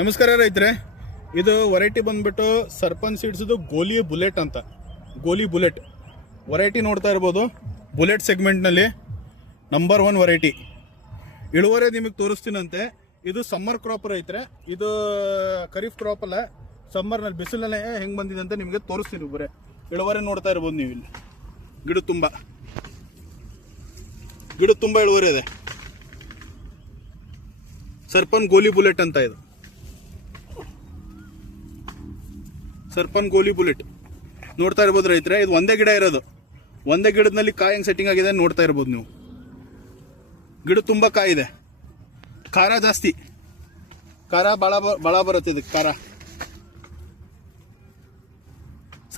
ನಮಸ್ಕಾರ ರೈತರೆ, ಇದು ವೆರೈಟಿ ಬಂದ್ಬಿಟ್ಟು ಸರ್ಪನ್ ಸೀಡ್ಸ್ದು ಗೋಲಿ ಬುಲೆಟ್ ಅಂತ. ಗೋಲಿ ಬುಲೆಟ್ ವೆರೈಟಿ ನೋಡ್ತಾ ಇರ್ಬೋದು. ಬುಲೆಟ್ ಸೆಗ್ಮೆಂಟ್ನಲ್ಲಿ ನಂಬರ್ 1 ವೆರೈಟಿ. ಇಳುವರಿ ನಿಮಗೆ ತೋರಿಸ್ತೀನಂತೆ. ಇದು ಸಮ್ಮರ್ ಕ್ರಾಪ್ ರೈತರೆ, ಇದು ಖರೀಫ್ ಕ್ರಾಪ್ ಅಲ್ಲ. ಸಮ್ಮರ್ನಲ್ಲಿ ಬಿಸಿಲಲ್ಲೇ ಹೆಂಗೆ ಬಂದಿದೆ ಅಂತ ನಿಮಗೆ ತೋರಿಸ್ತೀನಿ. ಬರೇ ಇಳುವರಿ ನೋಡ್ತಾ ಇರ್ಬೋದು ನೀವು. ಇಲ್ಲಿ ಗಿಡ ತುಂಬ ಇಳುವರಿ ಇದೆ. ಸರ್ಪನ್ ಗೋಲಿ ಬುಲೆಟ್ ಅಂತ. ಇದು ಸರ್ಪನ್ ಗೋಲಿ ಬುಲೆಟ್ ನೋಡ್ತಾ ಇರ್ಬೋದು ರೈತರೆ. ಇದು ಒಂದೇ ಗಿಡ ಇರೋದು. ಒಂದೇ ಗಿಡದಲ್ಲಿ ಕಾಯಿ ಹೆಂಗೆ ಸೆಟ್ಟಿಂಗ್ ಆಗಿದೆ ನೋಡ್ತಾ ಇರ್ಬೋದು ನೀವು. ಗಿಡ ತುಂಬ ಕಾಯಿ ಇದೆ. ಖಾರ ಜಾಸ್ತಿ, ಖಾರ ಭಾಳ ಬರುತ್ತೆ ಇದಕ್ಕೆ ಖಾರ.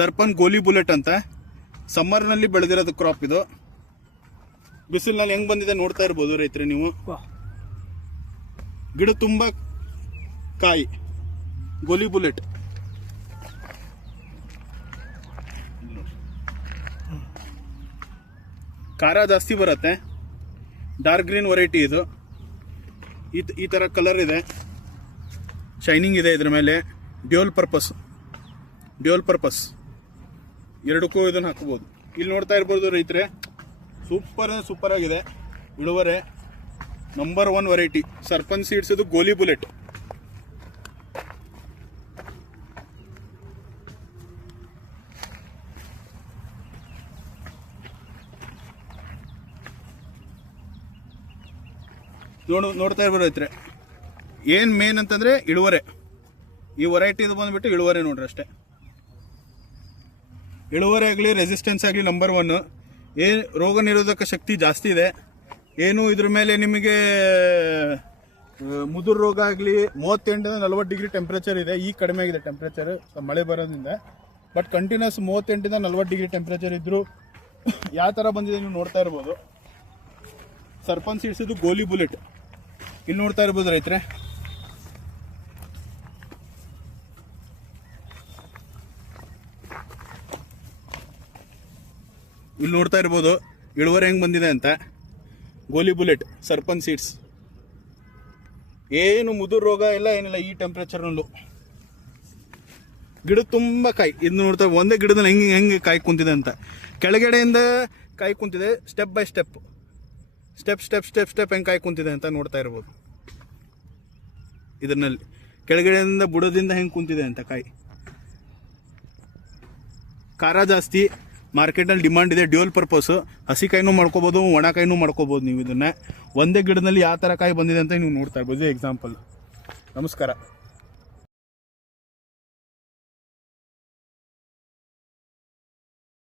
ಸರ್ಪನ್ ಗೋಲಿ ಬುಲೆಟ್ ಅಂತ. ಸಮ್ಮರ್ನಲ್ಲಿ ಬೆಳೆದಿರೋದು ಕ್ರಾಪ್ ಇದು. ಬಿಸಿಲಿನಲ್ಲಿ ಹೆಂಗೆ ಬಂದಿದೆ ನೋಡ್ತಾ ಇರ್ಬೋದು ರೈತರೆ ನೀವು. ಗಿಡ ತುಂಬ ಕಾಯಿ. ಗೋಲಿ ಬುಲೆಟ್ ಖಾರ ಜಾಸ್ತಿ ಬರುತ್ತೆ. ಡಾರ್ಕ್ ಗ್ರೀನ್ ವೆರೈಟಿ ಇದು. ಈ ಥರ ಕಲರ್ ಇದೆ, ಶೈನಿಂಗ್ ಇದೆ ಇದ್ರ ಮೇಲೆ. ಡ್ಯೂಯಲ್ ಪರ್ಪಸ್ ಎರಡಕ್ಕೂ ಇದನ್ನು ಹಾಕ್ಬೋದು. ಇಲ್ಲಿ ನೋಡ್ತಾ ಇರ್ಬೋದು ರೈತರೆ, ಸೂಪರ್ ಆಗಿದೆ ಇಳುವರೆ. ನಂಬರ್ 1 ವೆರೈಟಿ ಸರ್ಪನ್ ಸೀಡ್ಸ್ ಇದು ಗೋಲಿ ಬುಲೆಟ್. ನೋಡ್ತಾ ಇರ್ಬೋದು ರೈತರೆ. ಏನು ಮೇನ್ ಅಂತಂದ್ರೆ ಇಳುವರೆ. ಈ ವೆರೈಟಿ ಇದು ಬಂದ್ಬಿಟ್ಟು ಇಳುವರೆ ನೋಡ್ರಿ ಅಷ್ಟೇ. ಇಳುವರೆ ಆಗಲಿ, ರೆಸಿಸ್ಟೆನ್ಸ್ ಆಗಲಿ ನಂಬರ್ 1. ಏನು ರೋಗ ನಿರೋಧಕ ಶಕ್ತಿ ಜಾಸ್ತಿ ಇದೆ. ಏನು ಇದ್ರ ಮೇಲೆ ನಿಮಗೆ ಮುದುರು ರೋಗ ಆಗಲಿ 38 40 ಡಿಗ್ರಿ ಟೆಂಪ್ರೇಚರ್ ಇದೆ. ಈಗ ಕಡಿಮೆ ಆಗಿದೆ ಟೆಂಪ್ರೇಚರ್ ಮಳೆ ಬರೋದ್ರಿಂದ. ಬಟ್ ಕಂಟಿನ್ಯೂಸ್ 38 40 ಡಿಗ್ರಿ ಟೆಂಪ್ರೇಚರ್ ಇದ್ರು ಯಾವ ಥರ ಬಂದಿದೆ ನೀವು ನೋಡ್ತಾ ಇರ್ಬೋದು. ಸರ್ಪನ್ ಸೀಡ್ಸ್ ಇದು ಗೋಲಿ ಬುಲೆಟ್. ಇಲ್ಲಿ ನೋಡ್ತಾ ಇರ್ಬೋದು ರೈತರೆ. ಇಲ್ಲಿ ನೋಡ್ತಾ ಇರ್ಬೋದು ಇಳುವರಿ ಹೆಂಗೆ ಬಂದಿದೆ ಅಂತ. ಗೋಲಿ ಬುಲೆಟ್ ಸರ್ಪನ್ ಸೀಡ್ಸ್. ಏನು ಮುದುರು ರೋಗ ಇಲ್ಲ, ಏನಿಲ್ಲ ಈ ಟೆಂಪ್ರೇಚರ್ನಲ್ಲೂ. ಗಿಡ ತುಂಬ ಕಾಯಿ. ಇದು ನೋಡ್ತಾ ಒಂದೇ ಗಿಡದಲ್ಲಿ ಹೆಂಗೆ ಕಾಯಿ ಕುಂತಿದೆ ಅಂತ. ಕೆಳಗಡೆಯಿಂದ ಕಾಯಿ ಕುಂತಿದೆ. ಸ್ಟೆಪ್ ಬೈ ಸ್ಟೆಪ್ ಹೆಂಗೆ ಕಾಯಿ ಕುಂತಿದೆ ಅಂತ ನೋಡ್ತಾ ಇರ್ಬೋದು. ಇದರಲ್ಲಿ ಕೆಳಗಡೆಯಿಂದ ಬುಡದಿಂದ ಹೆಂಗೆ ಕುಂತಿದೆ ಅಂತ ಕಾಯಿ. ಖಾರ ಜಾಸ್ತಿ. ಮಾರ್ಕೆಟಲ್ಲಿ ಡಿಮಾಂಡ್ ಇದೆ. Dual purpose. ಹಸಿ ಕಾಯಿನೂ ಮಾಡ್ಕೋಬೋದು, ಒಣ ಕಾಯಿನೂ ಮಾಡ್ಕೋಬೋದು ನೀವು. ಇದನ್ನ ಒಂದೇ ಗಿಡದಲ್ಲಿ ಯಾವ ಥರ ಕಾಯಿ ಬಂದಿದೆ ಅಂತ ನೀವು ನೋಡ್ತಾ ಇರ್ಬೋದು. ಎಕ್ಸಾಂಪಲ್. ನಮಸ್ಕಾರ.